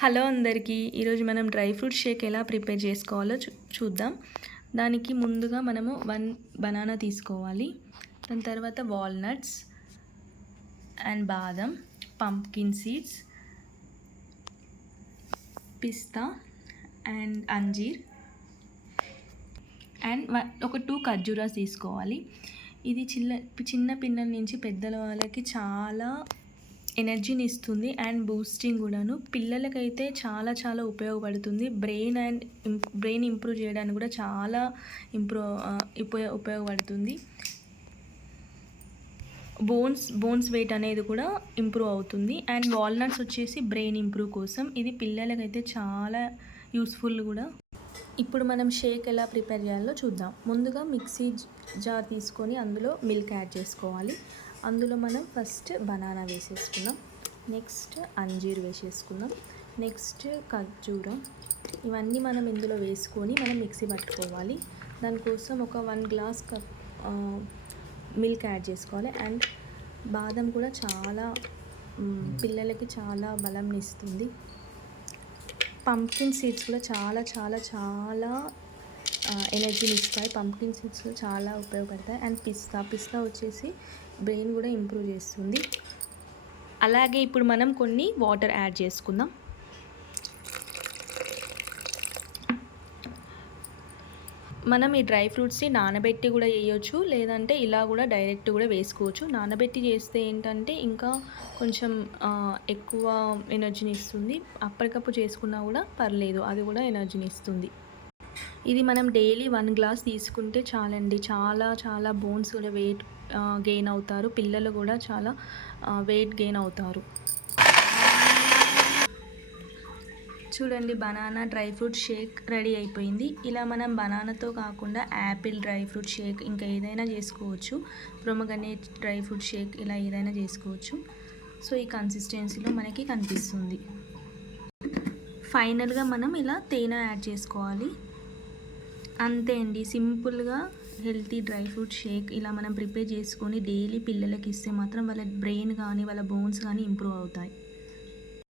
Hello అందరికీ. ఈరోజు మనం డ్రై ఫ్రూట్ షేక్ ఎలా ప్రిపేర్ చేసుకోవాలో చూద్దాం. దానికి ముందుగా మనము 1 బనానా తీసుకోవాలి. దాని తర్వాత వాల్నట్స్ అండ్ బాదం, పంప్కిన్ సీడ్స్, పిస్తా అండ్ అంజీర్ అండ్ ఒక 2 ఖర్జూరాస్ తీసుకోవాలి. ఇది చిన్న పిల్లల నుంచి పెద్దల వాళ్ళకి చాలా ఎనర్జీని ఇస్తుంది అండ్ బూస్టింగ్ కూడాను. పిల్లలకైతే చాలా ఉపయోగపడుతుంది. బ్రెయిన్ ఇంప్రూవ్ చేయడానికి కూడా చాలా ఉపయోగపడుతుంది. బోన్స్ వెయిట్ అనేది కూడా ఇంప్రూవ్ అవుతుంది. అండ్ వాల్నట్స్ వచ్చేసి బ్రెయిన్ ఇంప్రూవ్ కోసం. ఇది పిల్లలకైతే చాలా యూస్ఫుల్ కూడా. ఇప్పుడు మనం షేక్ ఎలా ప్రిపేర్ చేయాలో చూద్దాం. ముందుగా మిక్సీ జార్ తీసుకొని అందులో మిల్క్ యాడ్ చేసుకోవాలి. అందులో మనం ఫస్ట్ బనానా వేసేసుకుందాం, నెక్స్ట్ అంజీర్ వేసేసుకుందాం, నెక్స్ట్ ఖర్జూరం. ఇవన్నీ మనం ఇందులో వేసుకొని మనం మిక్సీ పట్టుకోవాలి. దానికోసం ఒక 1 గ్లాస్ కప్ మిల్క్ యాడ్ చేసుకోవాలి. అండ్ బాదం కూడా చాలా పిల్లలకి చాలా బలం ఇస్తుంది. పంప్కిన్ సీడ్స్ కూడా చాలా ఎనర్జీని ఇస్తాయి. పంప్కిన్ సీడ్స్ చాలా ఉపయోగపడతాయి. అండ్ పిస్తా వచ్చేసి బ్రెయిన్ కూడా ఇంప్రూవ్ చేస్తుంది. అలాగే ఇప్పుడు మనం కొన్ని వాటర్ యాడ్ చేసుకుందాం. మనం ఈ డ్రై ఫ్రూట్స్ని నానబెట్టి కూడా వేయొచ్చు, లేదంటే ఇలా కూడా డైరెక్ట్ కూడా వేసుకోవచ్చు. నానబెట్టి చేస్తే ఏంటంటే ఇంకా కొంచెం ఎక్కువ ఎనర్జీని ఇస్తుంది. అప్పటికప్పుడు చేసుకున్నా కూడా పర్లేదు, అది కూడా ఎనర్జీని ఇస్తుంది. ఇది మనం డైలీ 1 గ్లాస్ తీసుకుంటే చాలండి. చాలా బోన్స్ కూడా వెయిట్ గెయిన్ అవుతారు. పిల్లలు కూడా చాలా వెయిట్ గెయిన్ అవుతారు. చూడండి, banana dry fruit Sheikh ready అయిపోయింది. ఇలా మనం బనానాతో కాకుండా యాపిల్ డ్రై ఫ్రూట్ షేక్ ఇంకా ఏదైనా చేసుకోవచ్చు. ప్రొమోగ్రనేట్ డ్రై ఫ్రూట్ షేక్ ఇలా ఏదైనా చేసుకోవచ్చు. సో ఈ కన్సిస్టెన్సీలో మనకి కనిపిస్తుంది. ఫైనల్గా మనం ఇలా తేనె యాడ్ చేసుకోవాలి. అంతే అండి, సింపుల్గా హెల్తీ డ్రై ఫ్రూట్ షేక్ ఇలా మనం ప్రిపేర్ చేసుకొని డైలీ పిల్లలకి ఇస్తే మాత్రం వాళ్ళ బ్రెయిన్ కానీ వాళ్ళ బోన్స్ కానీ ఇంప్రూవ్ అవుతాయి.